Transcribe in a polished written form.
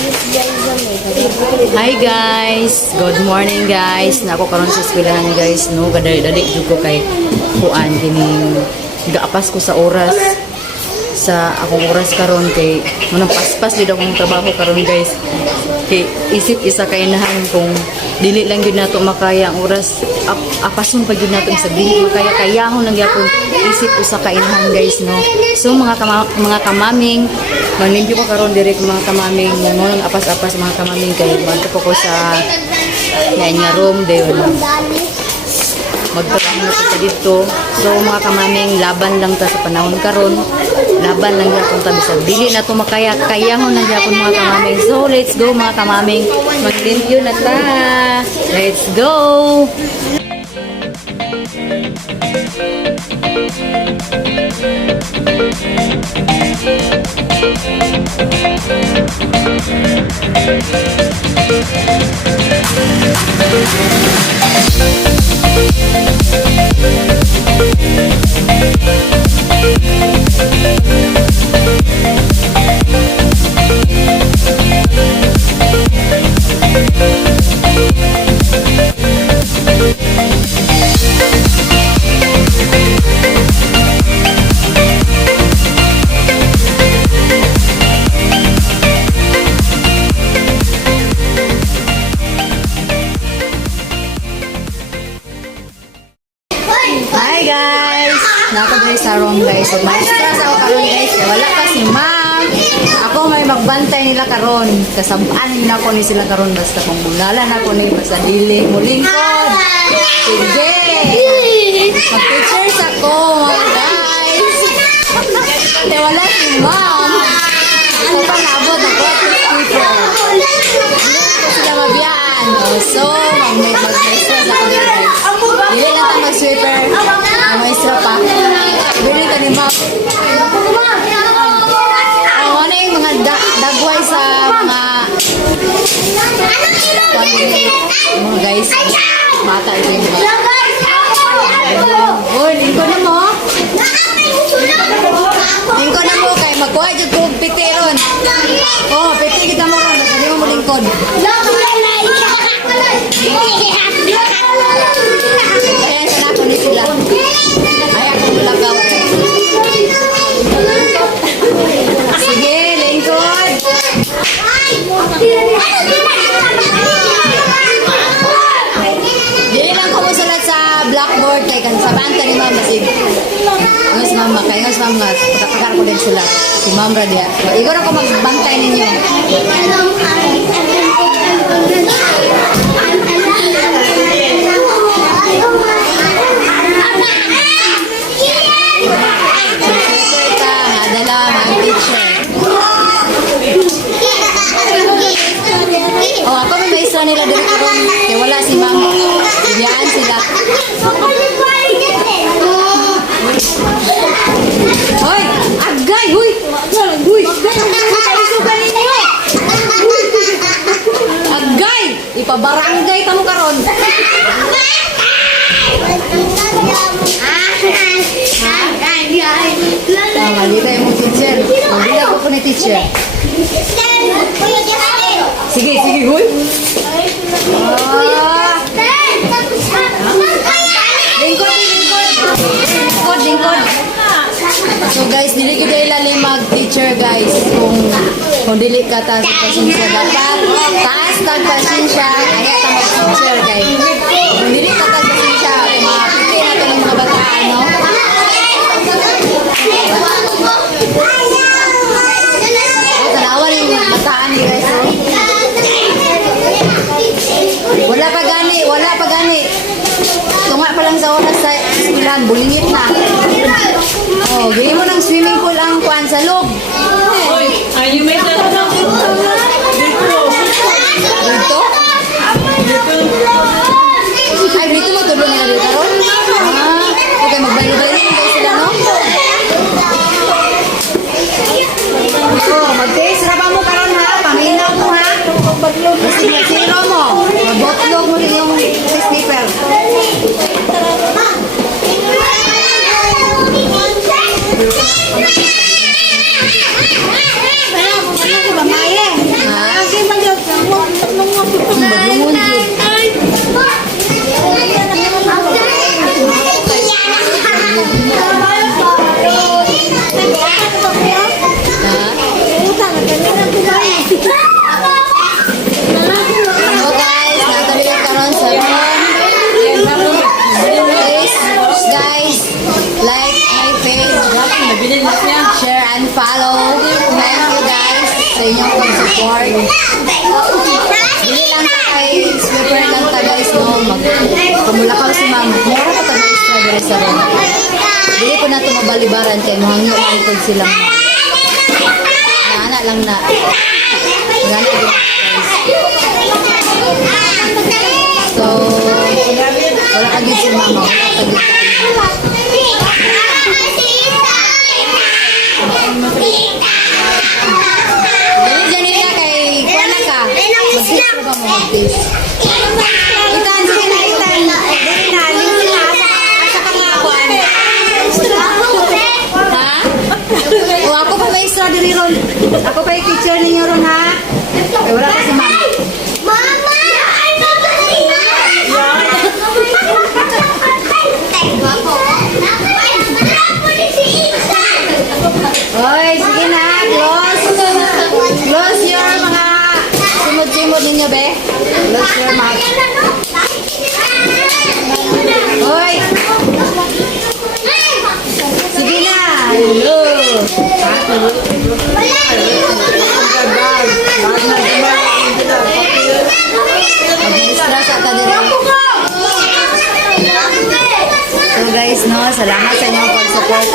Hi guys, good morning guys. Nako karon sa eskwelahan guys, no gadali-dali jud ko kay kuan kining gaapas ko sa oras sa akong oras karon kay manang paspas jud akong trabaho karon guys. Kay isip isa kay inahan kung dili lang gyud nato makaya ang oras apason pa gyud nato sa dili makaya kayahon lang gyapon isip usa ka inahan guys no. So mga kamaming manlimpyo ko karon dire mga kamaming mo nang apas-apas mga kamaming kay magto ko sa yan nga room dayon magtrabaho na sa dito. So mga kamaming laban lang ta sa panahon karon, laban lang gyapon ta bisag dili na to makaya kayahon lang gyapon mga kamaming. So let's go mga kamaming, maglimpyo na ta, let's go. Hi guys! Nakabay sa room guys. So, ma-stress ako karon guys. Wala pa si ma'am. Ako may magbantay nila karon. Kasabaan nila ko ni sila karon basta kung bunalan ako ni basta dili mo lingkod. Sige! Mag-pictures ako mga guys. Kaya wala si ma'am. So panabot ako at people. Hindi ko sila mabiyaan. So mag-stress ako nila guys. Dili lang tayo mag-sweeper. Maestra pa. Bili ka ni ma'am. Ano yung mga dagway sa mga guys. Mata ito yung mga. Uy, lingko na mo. Lingko na mo kay magkuha dyan kong piti ron. Oh, piti kita mo ron. Hindi mo lingkod. Ayan, sana ko ni sila. Ayan ko lagaw. Sige, lingkod. Dili lang ko mo sulat sa blackboard kay kan sa banta ni ma'am basig. Ngus mama, kay ngus ma'am nga kakakar ko din sulat. Si ma'am ra dia. Igor ako magbantay ninyo. Oh, ako may maestra nila dito karon. Kaya wala si ma'am. Biyaan sila. Hoy! Agay! Huy! Huy! Agay! Ipabarangay tamo karon. Tama, dito yung teacher. Hindi ako po ni teacher. Sige, sige, huy. Lingkod. So guys, dili ko dahil lalim mag-teacher guys. Kung dili ka taas pasensya dapat. Taas tag pasensya. Kaya ka mag-teacher guys. Kung dili ka taas pasensya. Mapiti natin ng mga bataan, no? Tanawan yung bataan guys. Wala pa gani. Tunga pa lang sa oras sa eskwelahan, bulingit na. Oh, gawin mo ng swimming pool ang kuan sa loob. You made that up. Dito? Ay, dito mo tulong nila dito karon? Okay, magbalo-balo guys sila, no? Oh, mag-taste ra ba mo karon ha? Paminaw mo ha? Zero mo. Magbotlog mo din yung snipper. support. Dili lang ta kay sweeper lang ta guys, no? Kamulakaw si ma'am. Mura pa ta maestra diri sa room. Dili po na ito mabalibaran kay mahangyo lang po sila ma'am. Naana lang na. Naana din guys. So, wala ka din si mama. Wala ka din Dili dyan nila kay Kuana ka. Mag-tips na ba mo mag-tips? Itan, sige na, Itan. Dili na, link na. Asa ka nga ako, ano? Ha? O, ako pa may extra diri ron. Ako pa yung teacher ninyo ron, ha? Ay, wala ka si mama. Oy, sige na, close. Close your mga simod-simod ninyo, be. Close your mouth. Oy. Sige na. Hello. Mag-extra sa tadiri. So guys, no, salamat sa inyong pag-support.